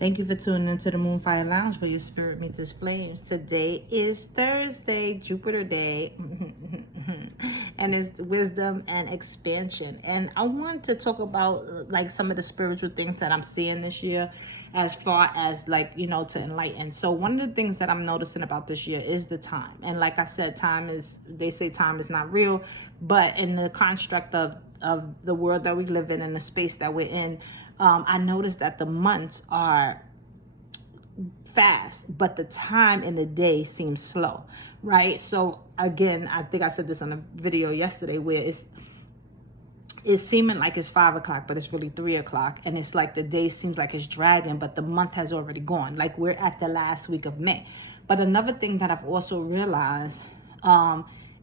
Thank you for tuning into the Moonfire Lounge where your spirit meets its flames. Today is Thursday, Jupiter Day, and it's wisdom and expansion. And I want to talk about like some of the spiritual things that I'm seeing this year as far as like, to enlighten. So one of the things that I'm noticing about this year is the time. And like I said, they say time is not real, but in the construct of the world that we live in and the space that we're in, I noticed that the months are fast, but the time in the day seems slow, right? So again, I think I said this on a video yesterday where it's seeming like it's 5 o'clock, but it's really 3 o'clock. And it's like the day seems like it's dragging, but the month has already gone. Like we're at the last week of May. But another thing that I've also realized,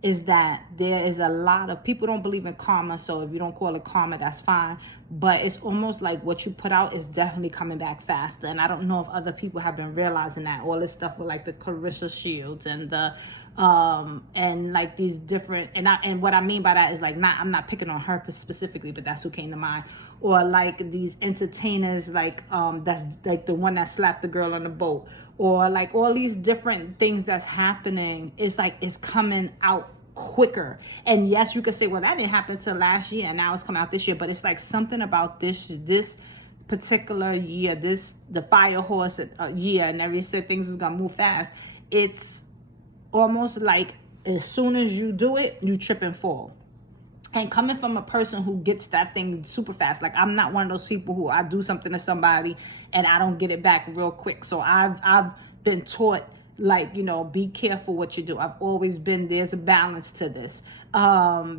is that there is a lot of people don't believe in karma. So if you don't call it karma, that's fine. But it's almost like what you put out is definitely coming back faster. And I don't know if other people have been realizing that. All this stuff with like the Clarissa Shields and the and like these different, and what I mean by that is like, I'm not picking on her specifically, but that's who came to mind. Or like these entertainers, like that's like the one that slapped the girl on the boat, or like all these different things that's happening. It's like it's coming out quicker. And yes, you could say, well, that didn't happen till last year and now it's coming out this year, but it's like something about this particular year, the fire horse year, and every said things is gonna move fast. It's almost like as soon as you do it, you trip and fall. And coming from a person who gets that thing super fast, like I'm not one of those people who I do something to somebody and I don't get it back real quick. So I've been taught, like, be careful what you do. I've always been, there's a balance to this,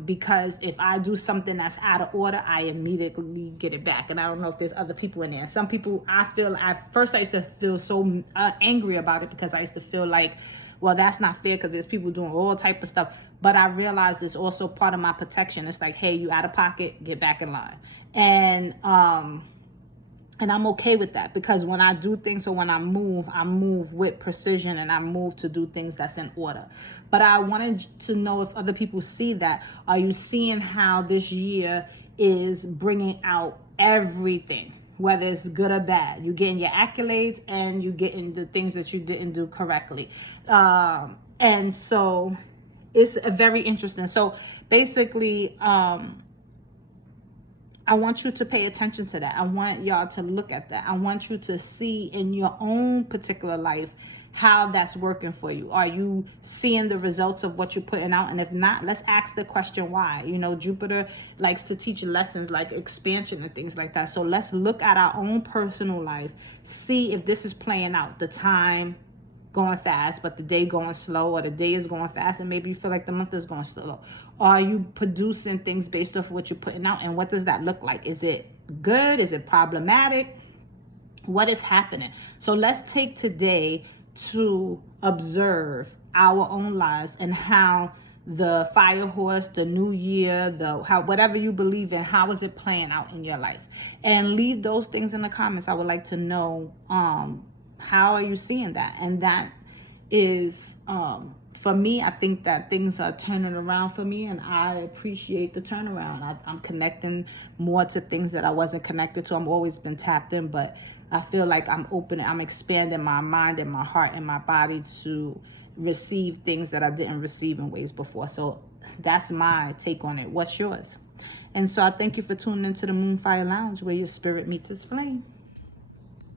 because if I do something that's out of order, I immediately get it back. And I don't know if there's other people in there. Some people, at first I used to feel so angry about it, because I used to feel like, well, that's not fair, because there's people doing all type of stuff. But I realized it's also part of my protection. It's like, hey, you out of pocket, get back in line. And I'm okay with that, because when I do things, or when I move with precision, and I move to do things that's in order. But I wanted to know if other people see that. Are you seeing how this year is bringing out everything, whether it's good or bad? You're getting your accolades, and you're getting the things that you didn't do correctly. And so it's very interesting. So basically, I want you to pay attention to that. I want y'all to look at that. I want you to see in your own particular life how that's working for you. Are you seeing the results of what you're putting out? And if not, let's ask the question why. Jupiter likes to teach lessons like expansion and things like that. So let's look at our own personal life, see if this is playing out. The time going fast, but the day going slow, or the day is going fast and maybe you feel like the month is going slow. Are you producing things based off of what you're putting out? And what does that look like? Is it good? Is it problematic? What is happening? So let's take today to observe our own lives, and how the fire horse, the new year, how whatever you believe in, how is it playing out in your life? And leave those things in the comments. I would like to know, how are you seeing that? And that is, for me, I think that things are turning around for me, and I appreciate the turnaround. I'm connecting more to things that I wasn't connected to. I've always been tapped in, but I feel like I'm expanding my mind and my heart and my body to receive things that I didn't receive in ways before. So that's my take on it. What's yours? And so I thank you for tuning into the Moonfire Lounge where your spirit meets its flame.